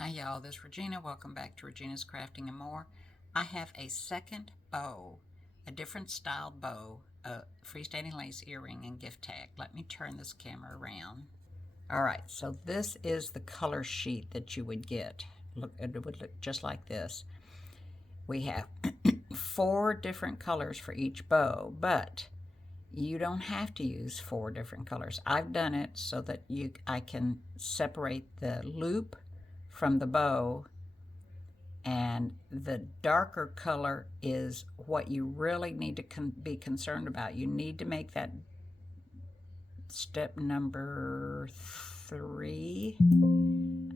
Hi y'all, this is Regina. Welcome back to Regina's Crafting and More. I have a second bow, a different styled bow, a freestanding lace earring and gift tag. Let me turn this camera around. Alright, so this is the color sheet that you would get. Look, it would look just like this. We have 4 different colors for each bow, but you don't have to use 4 different colors. I've done it so that I can separate the loop from the bow, and the darker color is what you really need to be concerned about. You need to make that step number 3,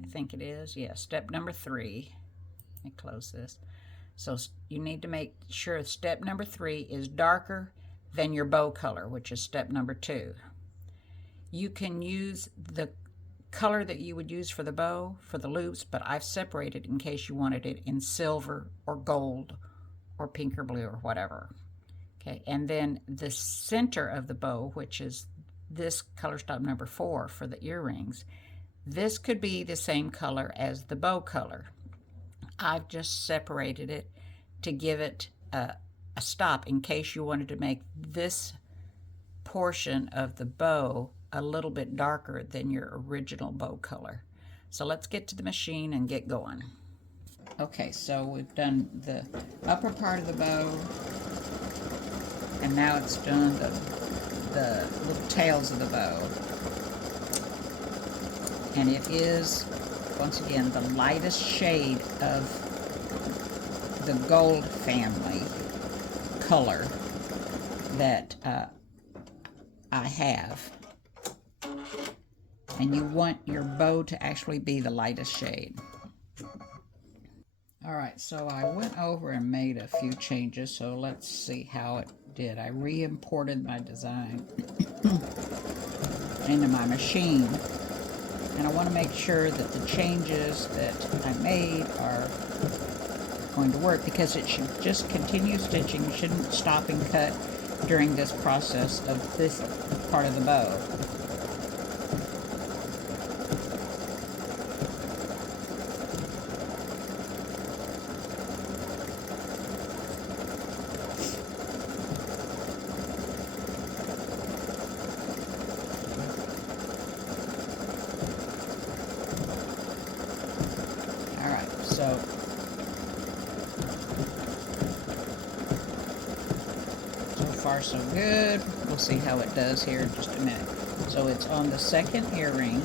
I think it is. Yeah, step number 3. Let me close this. So you need to make sure step number 3 is darker than your bow color, which is step number 2. You can use the color that you would use for the bow, for the loops, but I've separated in case you wanted it in silver or gold or pink or blue or whatever. Okay, and then the center of the bow, which is this color stop number 4 for the earrings, this could be the same color as the bow color. I've just separated it to give it a stop in case you wanted to make this portion of the bow a little bit darker than your original bow color. So let's get to the machine and get going. Okay, so we've done the upper part of the bow, and now it's done the little tails of the bow. And it is, once again, the lightest shade of the gold family color that I have. And you want your bow to actually be the lightest shade. Alright, so I went over and made a few changes, so let's see how it did. I re-imported my design into my machine, and I want to make sure that the changes that I made are going to work, because it should just continue stitching. You shouldn't stop and cut during this process of this part of the bow. Alright, so far so good. We'll see how it does here in just a minute. So it's on the second earring,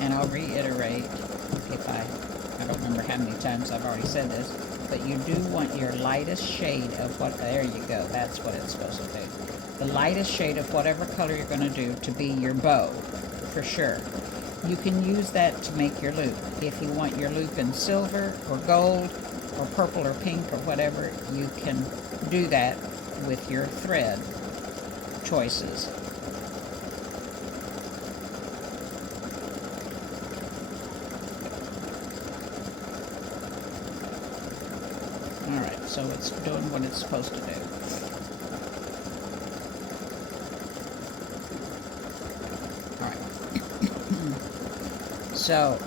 and I'll reiterate, if I don't remember how many times I've already said this, but you do want your lightest shade of what, there you go, that's what it's supposed to do. The lightest shade of whatever color you're going to do to be your bow, for sure. You can use that to make your loop. If you want your loop in silver or gold or purple or pink or whatever, you can do that with your thread choices. Alright, so it's doing what it's supposed to do. Alright. So,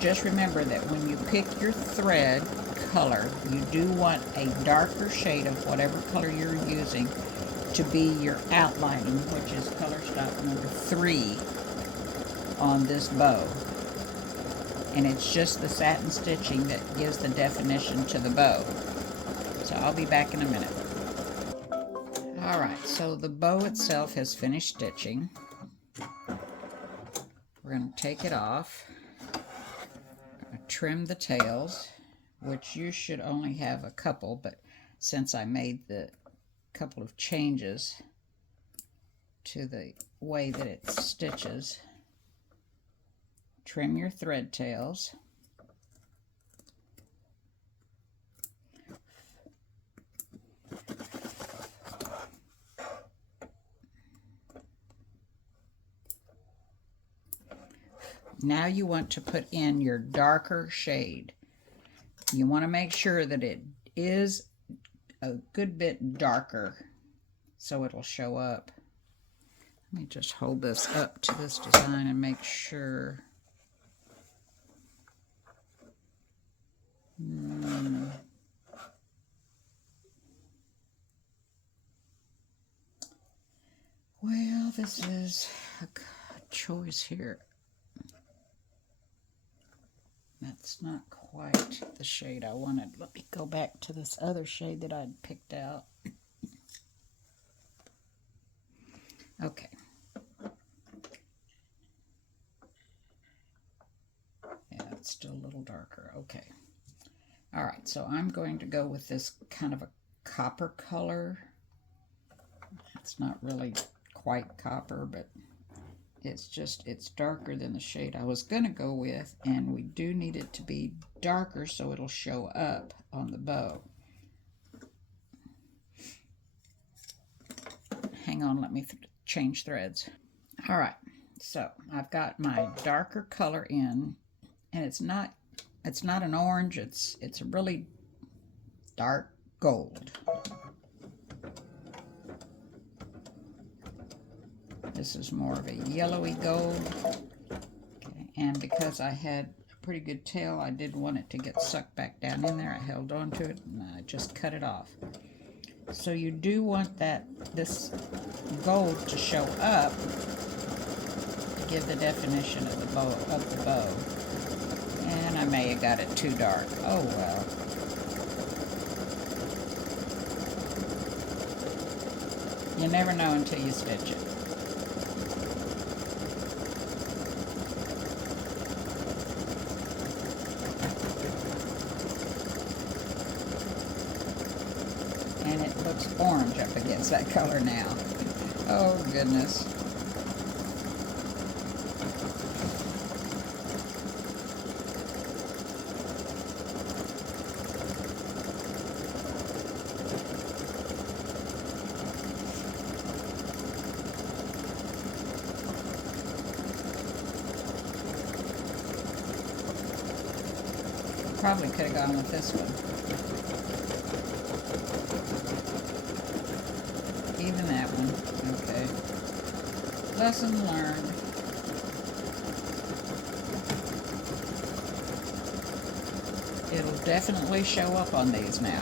just remember that when you pick your thread color, you do want a darker shade of whatever color you're using to be your outlining, which is color stop number 3 on this bow. And it's just the satin stitching that gives the definition to the bow. So I'll be back in a minute. Alright, so the bow itself has finished stitching. We're going to take it off, trim the tails, which you should only have a couple, but since I made the couple of changes to the way that it stitches, trim your thread tails. Now you want to put in your darker shade. You want to make sure that it is a good bit darker so it'll show up. Let me just hold this up to this design and make sure Well, this is a choice here. That's not quite the shade I wanted. Let me go back to this other shade that I'd picked out. Okay. Yeah, it's still a little darker. Okay. All right, so I'm going to go with this kind of a copper color. It's not really quite copper, but it's darker than the shade I was going to go with, and we do need it to be darker so it'll show up on the bow. Hang on, let me change threads. All right, so I've got my darker color in, and it's not an orange, it's a really dark gold. This is more of a yellowy gold. Okay, and because I had a pretty good tail, I didn't want it to get sucked back down in there. I held on to it and I just cut it off. So you do want this gold to show up to give the definition of the bow. And I may have got it too dark. Oh well. You never know until you stitch it. And it looks orange up against that color now. Oh goodness. Probably could have gone with this one. Even that one. Okay. Lesson learned. It'll definitely show up on these now.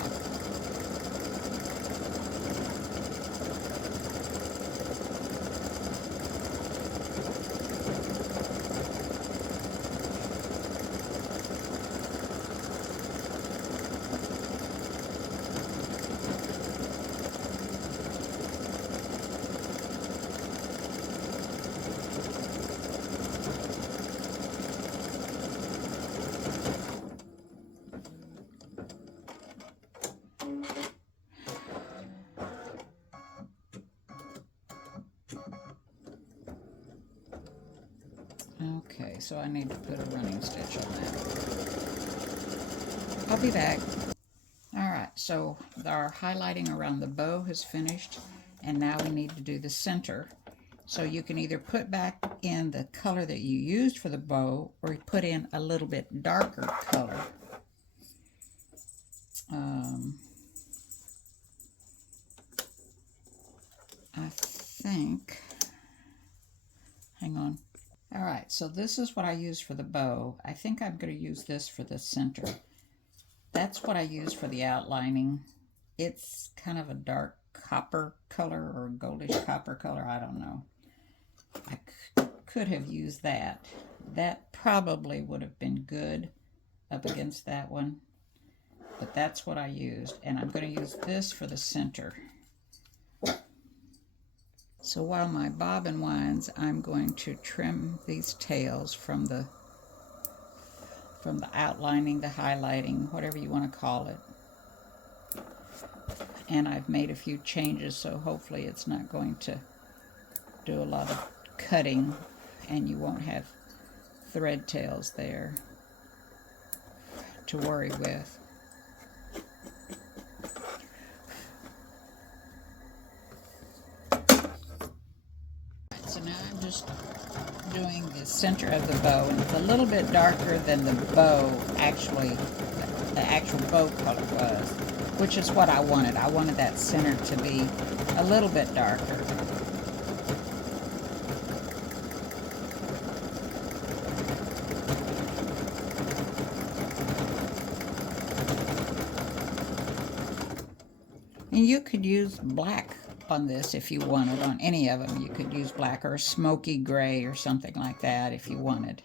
Okay, so I need to put a running stitch on that. I'll be back. Alright, so our highlighting around the bow has finished, and now we need to do the center. So you can either put back in the color that you used for the bow, or you put in a little bit darker color. I think, hang on. All right, so this is what I use for the bow. I think I'm going to use this for the center. That's what I use for the outlining. It's kind of a dark copper color or goldish copper color, I don't know. I could have used that. That probably would have been good up against that one, but that's what I used, and I'm going to use this for the center. So while my bobbin winds, I'm going to trim these tails from the outlining, the highlighting, whatever you want to call it. And I've made a few changes, so hopefully it's not going to do a lot of cutting and you won't have thread tails there to worry with. So now I'm just doing the center of the bow, and it's a little bit darker than the bow actually, the actual bow color was, which is what I wanted. I wanted that center to be a little bit darker. And you could use black on this if you wanted. On any of them, you could use black or a smoky gray or something like that if you wanted.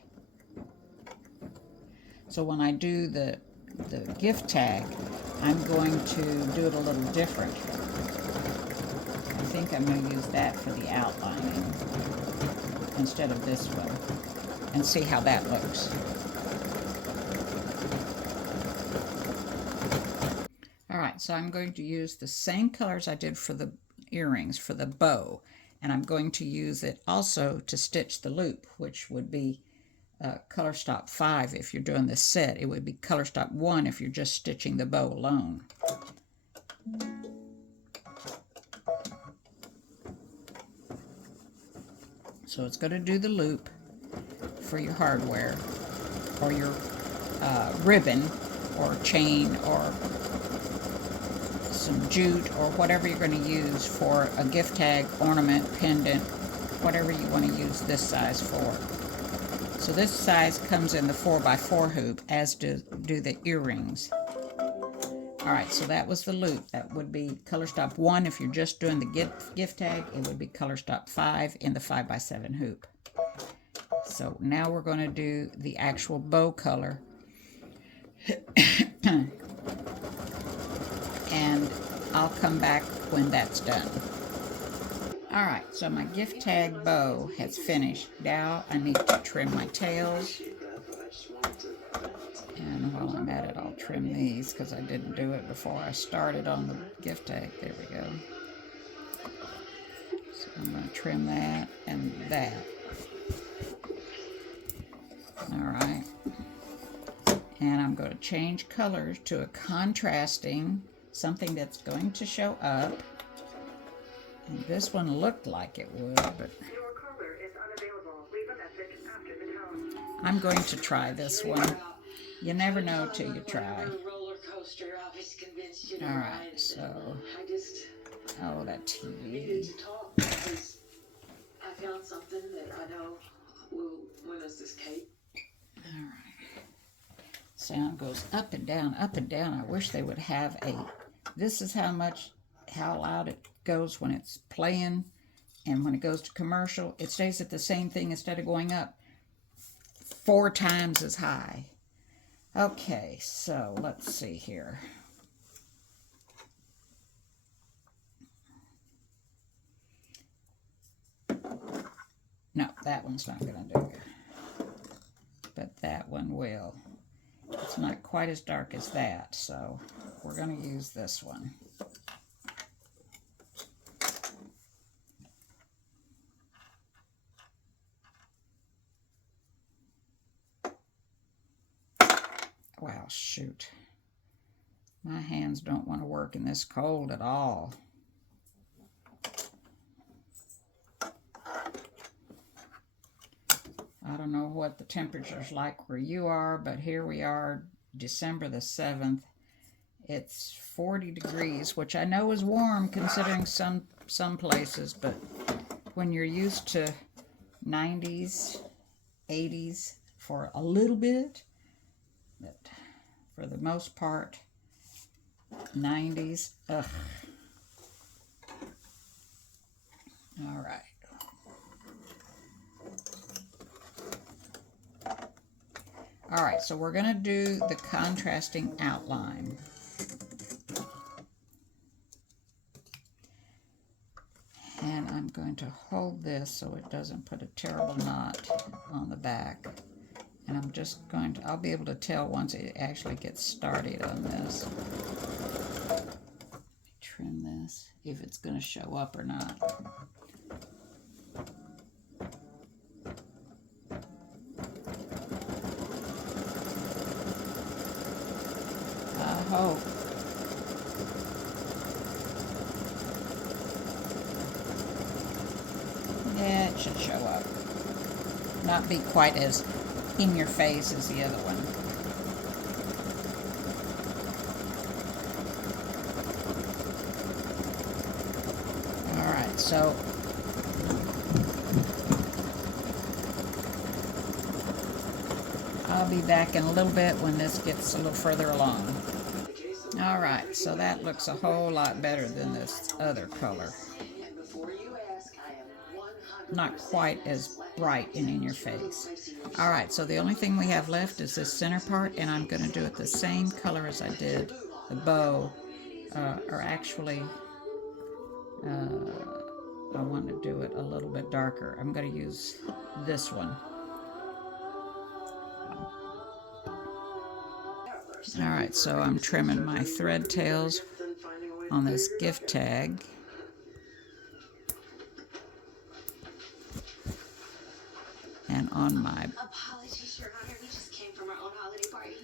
So when I do the gift tag, I'm going to do it a little different. I think I'm going to use that for the outlining instead of this one, and see how that looks. Alright, so I'm going to use the same colors I did for the earrings, for the bow, and I'm going to use it also to stitch the loop, which would be color stop 5 if you're doing this set. It would be color stop 1 if you're just stitching the bow alone. So it's going to do the loop for your hardware, or your ribbon, or chain, or some jute, or whatever you're going to use for a gift tag, ornament, pendant, whatever you want to use this size for. So this size comes in the 4x4 hoop, as do the earrings. Alright, so that was the loop. That would be color stop 1 if you're just doing the gift tag. It would be color stop 5 in the 5x7 hoop. So now we're going to do the actual bow color. And I'll come back when that's done. Alright, so my gift tag bow has finished. Now I need to trim my tails. And while I'm at it, I'll trim these because I didn't do it before I started on the gift tag. There we go. So I'm going to trim that and that. Alright. And I'm going to change colors to a contrasting, something that's going to show up. And this one looked like it would, but your caller is unavailable. Leave a message after the tone. I'm going to try this one. You never know till you try. Alright, so oh, that TV. I found something that I know will win us this cake. Alright. Sound goes up and down, up and down. I wish they would have a, this is how loud it goes when it's playing, and when it goes to commercial, it stays at the same thing instead of going up 4 times as high. Okay, so let's see here. No, that one's not going to do it. But that one will. It's not quite as dark as that, so we're going to use this one. Wow, shoot. My hands don't want to work in this cold at all. I don't know what the temperature's like where you are, but here we are, December the 7th. It's 40 degrees, which I know is warm considering some places, but when you're used to 90s, 80s for a little bit, but for the most part, 90s, ugh. All right. All right, so we're going to do the contrasting outline. And I'm going to hold this so it doesn't put a terrible knot on the back. And I'm just going to, I'll be able to tell once it actually gets started on this. Let me trim this, if it's going to show up or not. I hope. Yeah, it should show up. Not be quite as in your face as the other one. Alright, so I'll be back in a little bit when this gets a little further along. All right, so that looks a whole lot better than this other color. Not quite as bright and in your face. All right, so the only thing we have left is this center part, and I'm going to do it the same color as I did the bow, or actually, I want to do it a little bit darker. I'm going to use this one. All right, so I'm trimming my thread tails on this gift tag. And on my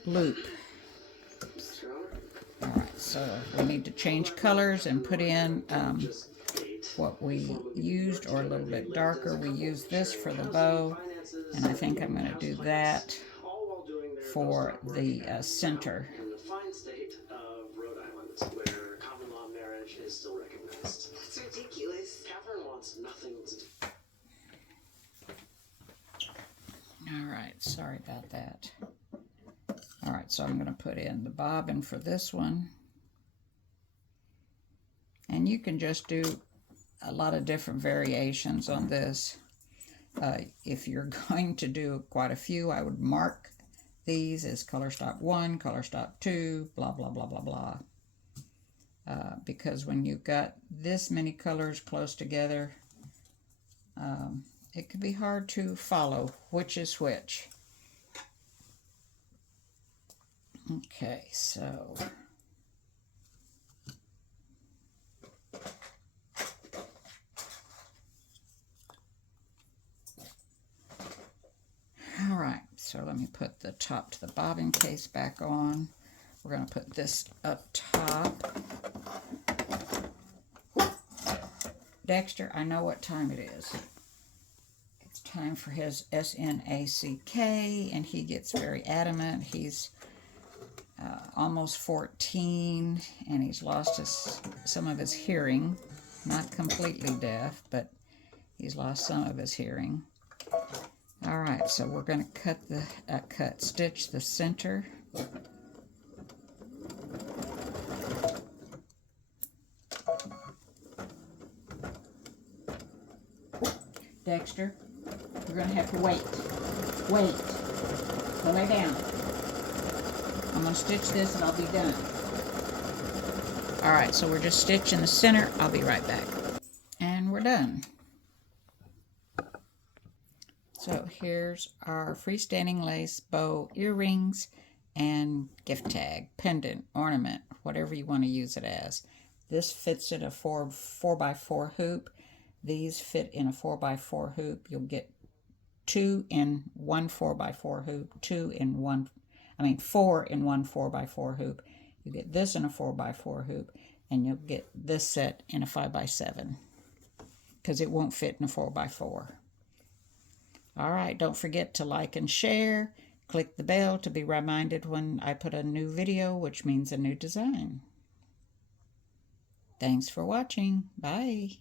loop. All right, so we need to change colors and put in what we used, or a little bit darker. We used this for the bow, and I think I'm going to do that for the center. In the fine state of Rhode Island, where common law marriage is still recognized. That's ridiculous. Catherine wants nothing to do. All right, sorry about that. All right, so I'm going to put in the bobbin for this one. And you can just do a lot of different variations on this. If you're going to do quite a few, I would mark these as color stop 1, color stop 2, blah, blah, blah, blah, blah. Because when you've got this many colors close together, it could be hard to follow which is which. Okay, so all right, so let me put the top to the bobbin case back on. We're going to put this up top. Dexter, I know what time it is. It's time for his SNACK, and he gets very adamant. He's almost 14, and he's lost some of his hearing. Not completely deaf, but he's lost some of his hearing. All right, so we're going to stitch the center. Dexter, you're going to have to wait. Wait. Go lay down. I'm going to stitch this and I'll be done. All right, so we're just stitching the center. I'll be right back. And we're done. So here's our freestanding lace bow earrings and gift tag, pendant, ornament, whatever you want to use it as. This fits in a 4x4 hoop. These fit in a 4x4 hoop. You'll get 2 in one 4x4 hoop, 4 in one 4x4 hoop. You get this in a 4x4 hoop, and you'll get this set in a 5x7 because it won't fit in a 4x4. All right, don't forget to like and share. Click the bell to be reminded when I put a new video, which means a new design. Thanks for watching. Bye.